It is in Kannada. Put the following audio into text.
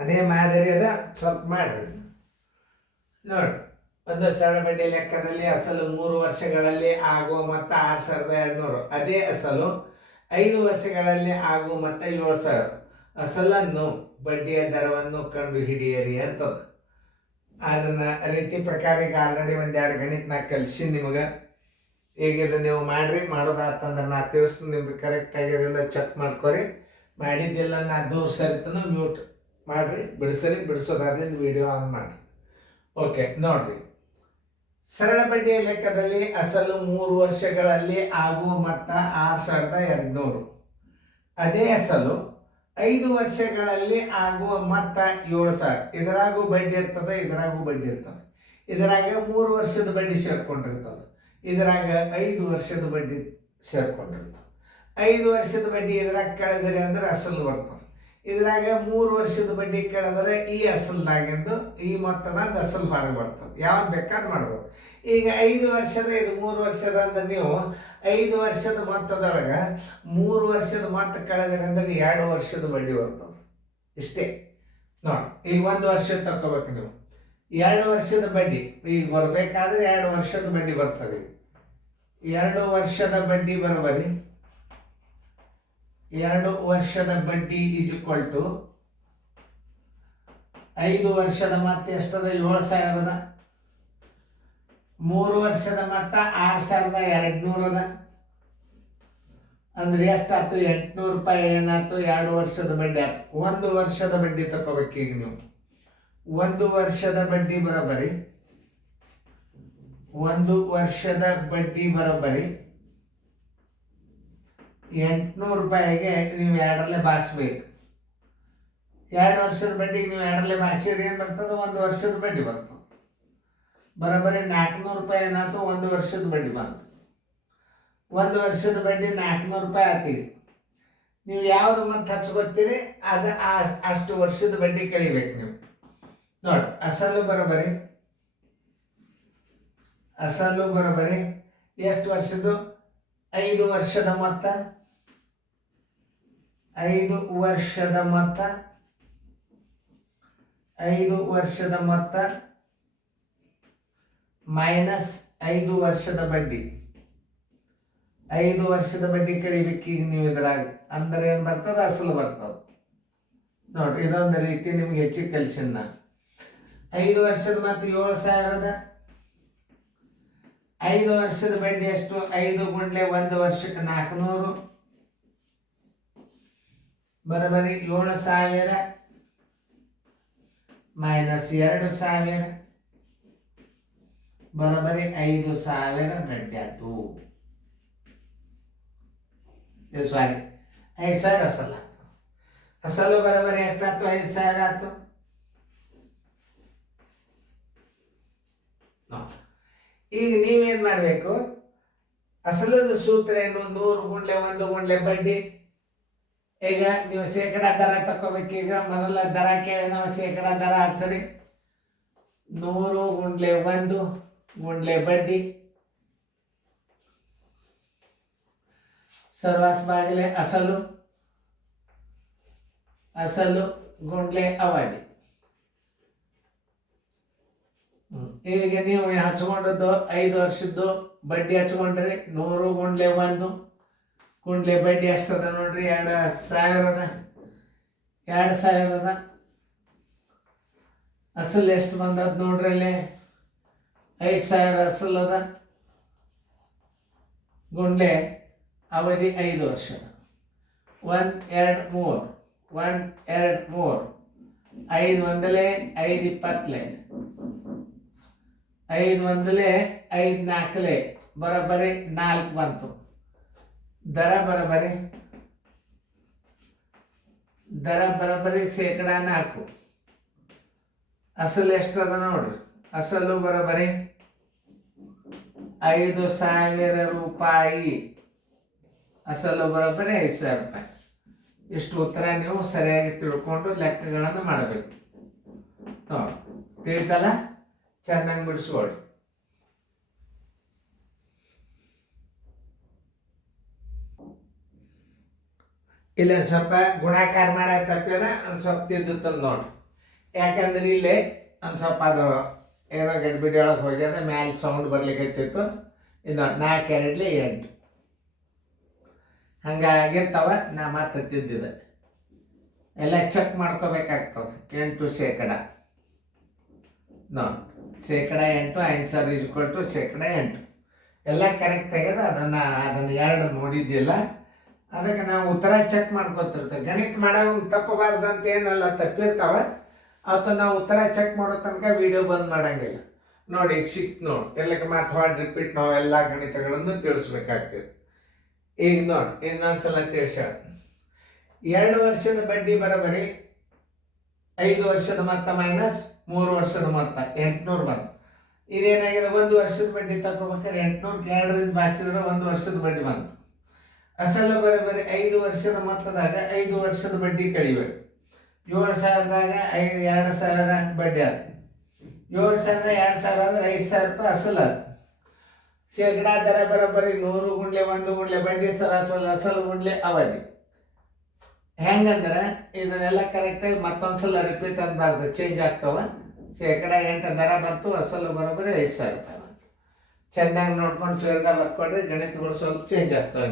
ಅದೇ ಮಾದರಿ ಅದ, ಸ್ವಲ್ಪ ಮಾಡ್ರಿ ನೋಡಿ. ಒಂದು ಸರಳ ಬಡ್ಡಿ ಲೆಕ್ಕದಲ್ಲಿ ಅಸಲು 3 ವರ್ಷಗಳಲ್ಲಿ ಆಗುವ ಮೊತ್ತ 6,200. ಅದೇ ಅಸಲು 5 ವರ್ಷಗಳಲ್ಲಿ ಆಗುವ ಮೊತ್ತ 7,000. ಅಸಲನ್ನು ಬಡ್ಡಿಯ ದರವನ್ನು ಕಂಡು ಹಿಡಿಯಿರಿ ಅಂತದ. ಅದನ್ನ ರೀತಿ ಪ್ರಕಾರ ಈಗ ಆಲ್ರೆಡಿ 1-2 ಗಣಿತ ನಾ ಕಲಿಸಿ ನಿಮಗೆ. ಈಗ ಇದು ನೀವು ಮಾಡ್ರಿ, ಮಾಡೋದಾತಂದ್ರೆ ನಾ ತಿಳಿಸ್ತೀನಿ. ನಿಮ್ದು ಕರೆಕ್ಟ್ ಆಗಿರೋದಿಲ್ಲ ಚೆಕ್ ಮಾಡ್ಕೊರಿ. ಮಾಡಿದ್ದಿಲ್ಲ ನಾ ದೂರ ಸರಿತನೂ ಮ್ಯೂಟ್ ಮಾಡ್ರಿ, ಬಿಡಿಸರಿ. ಬಿಡಿಸೋದಾದ್ರೆ ವಿಡಿಯೋ ಆನ್ ಮಾಡಿ. ಓಕೆ ನೋಡ್ರಿ, ಸರಳ ಬಡ್ಡಿಯ ಲೆಕ್ಕದಲ್ಲಿ ಅಸಲು 3 ವರ್ಷಗಳಲ್ಲಿ ಆಗುವ ಮೊತ್ತ 6,200. ಅದೇ ಅಸಲು 5 ವರ್ಷಗಳಲ್ಲಿ ಆಗುವ ಮೊತ್ತ 7,000. ಇದರಾಗೂ ಬಡ್ಡಿ ಇರ್ತದೆ, ಇದರಾಗೂ ಬಡ್ಡಿ ಇರ್ತದೆ. ಇದರಾಗ 3 ವರ್ಷದ ಬಡ್ಡಿ ಸೇರ್ಕೊಂಡಿರ್ತದೆ, ಇದ್ರಾಗ 5 ವರ್ಷದ ಬಡ್ಡಿ ಸೇರ್ಕೊಂಡಿರ್ತದೆ. 5 ವರ್ಷದ ಬಡ್ಡಿ ಇದ್ರಾಗ ಕಳೆದ್ರಿ ಅಂದ್ರೆ ಅಸಲು ಬರ್ತದೆ. ಇದ್ರಾಗ 3 ವರ್ಷದ ಬಡ್ಡಿ ಕಳೆದ್ರೆ ಈ ಅಸಲ್ದಾಗಿಂದು ಈ ಮೊತ್ತದಂದು ಅಸಲು ಹೊರಗೆ ಬರ್ತದೆ. ಯಾವ್ದು ಬೇಕಾದ್ರೆ ಮಾಡ್ಬೋದು. ಈಗ 5 ವರ್ಷದ, ಇದು 3 ವರ್ಷದ ಅಂದ್ರೆ ನೀವು 5 ವರ್ಷದ ಮೊತ್ತದೊಳಗೆ 3 ವರ್ಷದ ಮೊತ್ತ ಕಳೆದ್ರಿ ಅಂದ್ರೆ 2 ವರ್ಷದ ಬಡ್ಡಿ ಬರ್ತದೆ. ಇಷ್ಟೇ ನೋಡಿ. ಈಗ 1 ವರ್ಷ ತಗೋಬೇಕು ನೀವು, 2 ವರ್ಷದ ಬಡ್ಡಿ ಈಗ ಬರಬೇಕಾದ್ರೆ 2 ವರ್ಷದ ಬಡ್ಡಿ ಬರ್ತದೆ. 2 ವರ್ಷದ ಬಡ್ಡಿ ಬರೋಬರಿ 2 ವರ್ಷದ ಬಡ್ಡಿ ಈಸ್ ಈಕ್ವಲ್ ಟು 5 ವರ್ಷದ ಮೊತ್ತ ಎಷ್ಟದ? 7,000 ಅದ. 3 ವರ್ಷದ ಮೊತ್ತ 6,200 ಅದ. ಅಂದ್ರೆ ಎಷ್ಟಾಯ್ತು? 800 ರೂಪಾಯಿ ಏನಾಯ್ತು? 2 ವರ್ಷದ ಬಡ್ಡಿ ಆಯ್ತು. 1 ವರ್ಷದ ಬಡ್ಡಿ ತಗೋಬೇಕು ಈಗ ನೀವು. 1 ವರ್ಷದ ಬಡ್ಡಿ ಬರೋಬರಿ 1 ವರ್ಷದ ಬಡ್ಡಿ ಬರೋಬರಿ 800 ರೂಪಾಯಿಗೆ ನೀವು 2ರಲ್ಲೇ ಬಾಗಿಸ್ಬೇಕು. 2 ವರ್ಷದ ಬಡ್ಡಿಗೆ ನೀವು 2ರಲ್ಲೇ ಬಾಗಿಸಿದ್ರೆ ಏನು ಬರ್ತದೆ? 1 ವರ್ಷದ ಬಡ್ಡಿ ಬರ್ತದೆ. ಬರೋಬರಿ 400 ರೂಪಾಯಿ ಏನಾಯ್ತು? 1 ವರ್ಷದ ಬಡ್ಡಿ ಬಂತು. 1 ವರ್ಷದ ಬಡ್ಡಿ 400 ರೂಪಾಯಿ ಆತೀವಿ. ನೀವು ಯಾವುದು ಮತ್ತೆ ಹಚ್ಕೋತೀರಿ ಅದು ಅಷ್ಟು ವರ್ಷದ ಬಡ್ಡಿ ಕಳಿಬೇಕು ನೀವು. ನೋಡಿ, ಅಸಲು ಬರೋಬರಿ ಎಷ್ಟು ವರ್ಷದ್ದು? 5 ವರ್ಷದ ಮೊತ್ತ 5 ವರ್ಷದ ಮೊತ್ತ ಮೈನಸ್ 5 ವರ್ಷದ ಬಡ್ಡಿ. 5 ವರ್ಷದ ಬಡ್ಡಿ ಕಳಿಬೇಕು ಈಗ ನೀವು ಇದ್ರಾಗ. ಅಂದ್ರೆ ಏನು ಬರ್ತದೆ? ಅಸಲು ಬರ್ತದೆ. ನೋಡಿ, ಇದೊಂದು ರೀತಿ ನಿಮ್ಗೆ ಹೆಚ್ಚಿಗೆ ಕಲಿಸಿನ. 5 ವರ್ಷದ ಮತ್ತು 7,000. 5 ವರ್ಷದ ಬಡ್ಡಿ ಎಷ್ಟು? 5 ಗುಂಡ್ಲೆ 1 ವರ್ಷಕ್ಕೆ 400 ಬರೋಬರಿ 7,000 ಮೈನಸ್ 2,000 ಬರೋಬರಿ 5,000 ಬಡ್ಡಿ ಆಯ್ತು. ಸಾರಿ, 5,000 ಅಸಲ. ಅಸಲು ಬರೋಬರಿ ಎಷ್ಟಾಯ್ತು? 5,000 ಆಯ್ತು. ಈಗ ನೀವೇನ್ ಮಾಡಬೇಕು? ಅಸಲದ ಸೂತ್ರ ಏನು? 100 ಗುಂಡ್ಲೆ 1 ಗುಂಡ್ಲೆ ಬಡ್ಡಿ. ಈಗ ನೀವು ಶೇಕಡಾ ದರ ತಗೋಬೇಕು. ಈಗ ಮೊದಲ ದರ ಕೇಳಿ ನಾವು ಶೇಕಡಾ ದರ ಹಚ್ಚರಿ. 100 ಗುಂಡ್ಲೆ 1 ಗುಂಡ್ಲೆ ಬಡ್ಡಿ ಸರ್ವಾಸ್ ಬಾಗಿಲೆ ಅಸಲು ಗುಂಡ್ಲೆ ಅವಧಿ. ಈಗ ನೀವು ಹಚ್ಕೊಂಡದ್ದು 5 ವರ್ಷದ್ದು ಬಡ್ಡಿ ಹಚ್ಕೊಂಡ್ರಿ. 100 ಗುಂಡ್ಲೆ 1 ಗುಂಡ್ಲೆ ಬಡ್ಡಿ ಎಷ್ಟದ ನೋಡ್ರಿ? 2,000 2,000 ಅಸಲು ಎಷ್ಟು ಬಂದದ ನೋಡ್ರಿ ಅಲ್ಲಿ? 5,000 ಅಸಲು ಅದ. ಗುಂಡ್ಲೆ ಅವಧಿ 5 ವರ್ಷ. 1 2 3 1 2 3 5 ಒಂದಲೇ 5 20 5 ಒಂದಲೇ 5 4 ಬರೋಬ್ಬರಿ 4 ಬಂತು. ದರ ಬರೋಬ್ಬರಿ ಶೇಕಡಾ 4. ಅಸಲು ಎಷ್ಟದ ನೋಡ್ರಿ? ಅಸಲು ಬರೋಬ್ಬರಿ 5,000 ರೂಪಾಯಿ. ಅಸಲು ಬರೋಬ್ಬರಿ 5,000 ರೂಪಾಯಿ. ಇಷ್ಟು ಉತ್ತರ ನೀವು ಸರಿಯಾಗಿ ತಿಳ್ಕೊಂಡು ಲೆಕ್ಕಗಳನ್ನು ಮಾಡಬೇಕು. ನೋಡಿ, ತಿಳಿತಲ್ಲ? ಚೆನ್ನಾಗಿ ಬಿಡಿಸ್ಕೊಳ್ಳಿ. ಇಲ್ಲ ಸ್ವಲ್ಪ ಗುಣಾಕಾರ ಮಾಡ ತಪ್ಪಿದ, ಒಂದು ಸ್ವಲ್ಪ ತಿದ್ದುತ್ತಲ್ಲ ನೋಡಿ. ಯಾಕಂದ್ರೆ ಇಲ್ಲೇ ಒಂದು ಸ್ವಲ್ಪ ಅದು ಏನೋ ಗಡ್ಬಿಡಿ ಒಳಗೆ ಹೋಗ್ಯದ ಮ್ಯಾಲೆ ಸೌಂಡ್ ಬರ್ಲಿಕ್ಕೈತಿತ್ತು. ಇದು 4 2 8 ಹಂಗಾಗಿರ್ತಾವ. ನಾ ಮತ್ತೆ ತಿದ್ದಿದೆ ಎಲ್ಲ ಚೆಕ್ ಮಾಡ್ಕೋಬೇಕಾಗ್ತದೆ. 8% ನೋಡಿ, 8% ಆನ್ಸರ್ = 8% ಎಲ್ಲ ಕರೆಕ್ಟ್ ಆಗ್ಯದ. ಅದನ್ನು 2 ನೋಡಿದ್ದಿಲ್ಲ, ಅದಕ್ಕೆ ನಾವು ಉತ್ತರ ಚೆಕ್ ಮಾಡ್ಕೊತಿರ್ತೇವೆ. ಗಣಿತ ಮಾಡೋ ತಪ್ಪಬಾರ್ದು ಅಂತ ಏನಲ್ಲ, ತಪ್ಪಿರ್ತಾವ. ಅವತ್ತು ನಾವು ಉತ್ತರ ಚೆಕ್ ಮಾಡೋ ತನಕ ವಿಡಿಯೋ ಬಂದ್ ಮಾಡಂಗಿಲ್ಲ. ನೋಡಿ ಈಗ ಸಿಕ್ತು ನೋಡಿ, ಎಲ್ಲಕ್ಕೆ ಮಾತು ರಿಪೀಟ್ ನಾವು ಎಲ್ಲ ಗಣಿತಗಳನ್ನು ತಿಳಿಸ್ಬೇಕಾಗ್ತದೆ. ಈಗ ನೋಡಿ ಇನ್ನೊಂದ್ಸಲ ತಿಳಿಸ. 2 ವರ್ಷದ ಬಡ್ಡಿ ಬರೋಬರಿ 5 ವರ್ಷದ ಮೊತ್ತ ಮೈನಸ್ 3 ವರ್ಷದ ಮೊತ್ತ 800 ಬಂತು. ಇದೇನಾಗಿದೆ, 1 ವರ್ಷದ ಬಡ್ಡಿ ತಗೋಬೇಕಾದ್ರೆ 800 2ರಿಂದ ಭಾಗಿಸಿದ್ರೆ 1 ವರ್ಷದ ಬಡ್ಡಿ ಬಂತು. ಅಸಲು ಬರೋಬರಿ 5 ವರ್ಷದ ಮೊತ್ತದಾಗ 5 ವರ್ಷದ ಬಡ್ಡಿ ಕಳಿಬೇಕು. 7,000ದಾಗ 2,000 ಬಡ್ಡಿ ಆಯ್ತು. 7,000 2,000 ಆದ್ರೆ 5,000 ರೂಪಾಯಿ ಅಸಲು ಆಯ್ತು. ಶೇಕಡಾ ದರ ಬರೋಬರಿ 100 ಗುಂಡ್ಲೆ 1 ಗುಂಡ್ಲೆ ಬಡ್ಡಿ ಅಸಲು ಗುಂಡ್ಲೆ ಅವಧಿ. ಹೆಂಗಂದ್ರೆ ಇದನ್ನೆಲ್ಲ ಕರೆಕ್ಟಾಗಿ ಮತ್ತೊಂದ್ಸಲ ರಿಪೀಟ್ ಅನ್ಬಾರ್ದು, ಚೇಂಜ್ ಆಗ್ತಾವ. ಶೇಕಡಾ 8 ದರ ಬಂತು, ಅಸಲು ಬರೋಬರಿ 5,000 ರೂಪಾಯಿ ಬಂತು. ಚೆನ್ನಾಗಿ ನೋಡ್ಕೊಂಡು ಫೇರ್ದಾಗ ಬರ್ಕೊಡ್ರಿ, ಗಣಿತಗಳು ಸ್ವಲ್ಪ ಚೇಂಜ್ ಆಗ್ತಾವೆ.